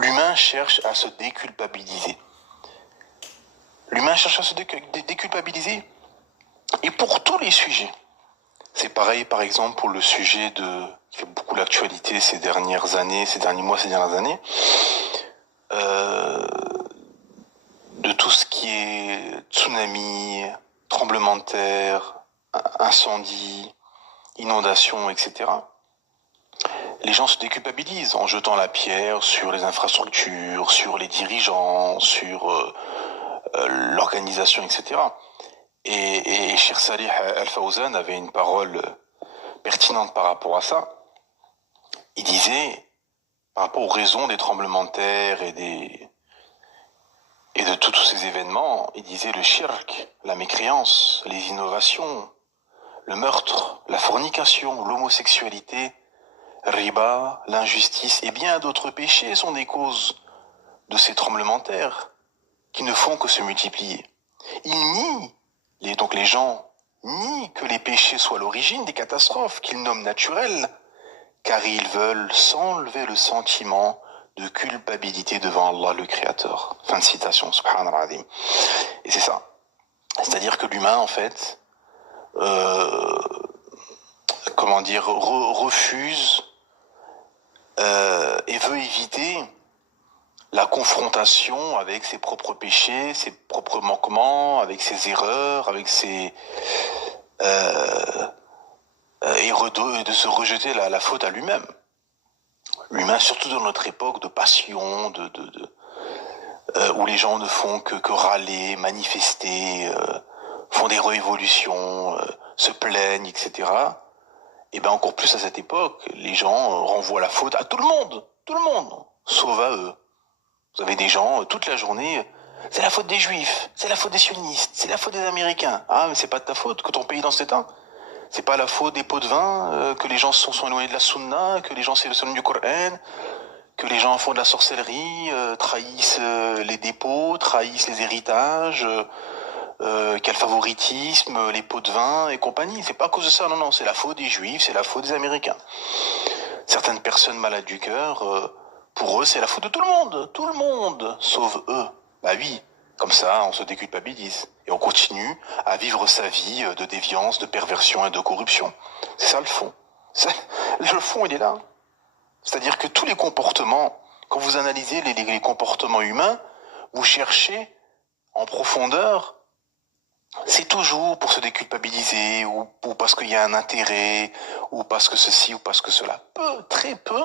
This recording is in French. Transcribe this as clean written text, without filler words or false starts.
l'humain cherche à se déculpabiliser. L'humain cherche à se déculpabiliser. Et pour tous les sujets. C'est pareil, par exemple, pour le sujet qui fait beaucoup l'actualité ces dernières années, ces derniers mois, ces dernières années, de tout ce qui est tsunami, tremblement de terre, incendie, inondation, etc. Les gens se déculpabilisent en jetant la pierre sur les infrastructures, sur les dirigeants, sur l'organisation, etc. Et Cheikh Salih Al-Fawzan avait une parole pertinente par rapport à ça. Il disait, par rapport aux raisons des tremblements de terre et de tous ces événements, il disait le shirk, la mécréance, les innovations, le meurtre, la fornication, l'homosexualité, riba, l'injustice et bien d'autres péchés sont des causes de ces tremblements de terre qui ne font que se multiplier. Il nie, donc les gens nient que les péchés soient l'origine des catastrophes qu'ils nomment naturelles, car ils veulent s'enlever le sentiment de culpabilité devant Allah le Créateur. Fin de citation, subhanallah. Et c'est ça. C'est-à-dire que l'humain, en fait, refuse et veut éviter la confrontation avec ses propres péchés, ses propres manquements, avec ses erreurs, avec ses et de se rejeter la faute à lui-même. L'humain, surtout dans notre époque de passion, où les gens ne font que râler, manifester, font des révolutions, se plaignent, etc. Et bien encore plus à cette époque, les gens renvoient la faute à tout le monde, sauf à eux. Vous avez des gens, toute la journée, c'est la faute des juifs, c'est la faute des sionistes, c'est la faute des Américains. Ah, mais c'est pas de ta faute que ton pays est dans cet état. C'est pas la faute des pots de vin, que les gens se sont éloignés de la sunna, que les gens s'éloignent du Coran, que les gens font de la sorcellerie, trahissent les dépôts, trahissent les héritages, qu'il y a le favoritisme, les pots de vin et compagnie. C'est pas à cause de ça, non, c'est la faute des juifs, c'est la faute des Américains. Certaines personnes malades du cœur, pour eux, c'est la faute de tout le monde, sauf eux. Bah oui, comme ça, on se déculpabilise. Et on continue à vivre sa vie de déviance, de perversion et de corruption. C'est ça le fond. Le fond, il est là. C'est-à-dire que tous les comportements, quand vous analysez les comportements humains, vous cherchez en profondeur, c'est toujours pour se déculpabiliser, ou parce qu'il y a un intérêt, ou parce que ceci, ou parce que cela. Très peu,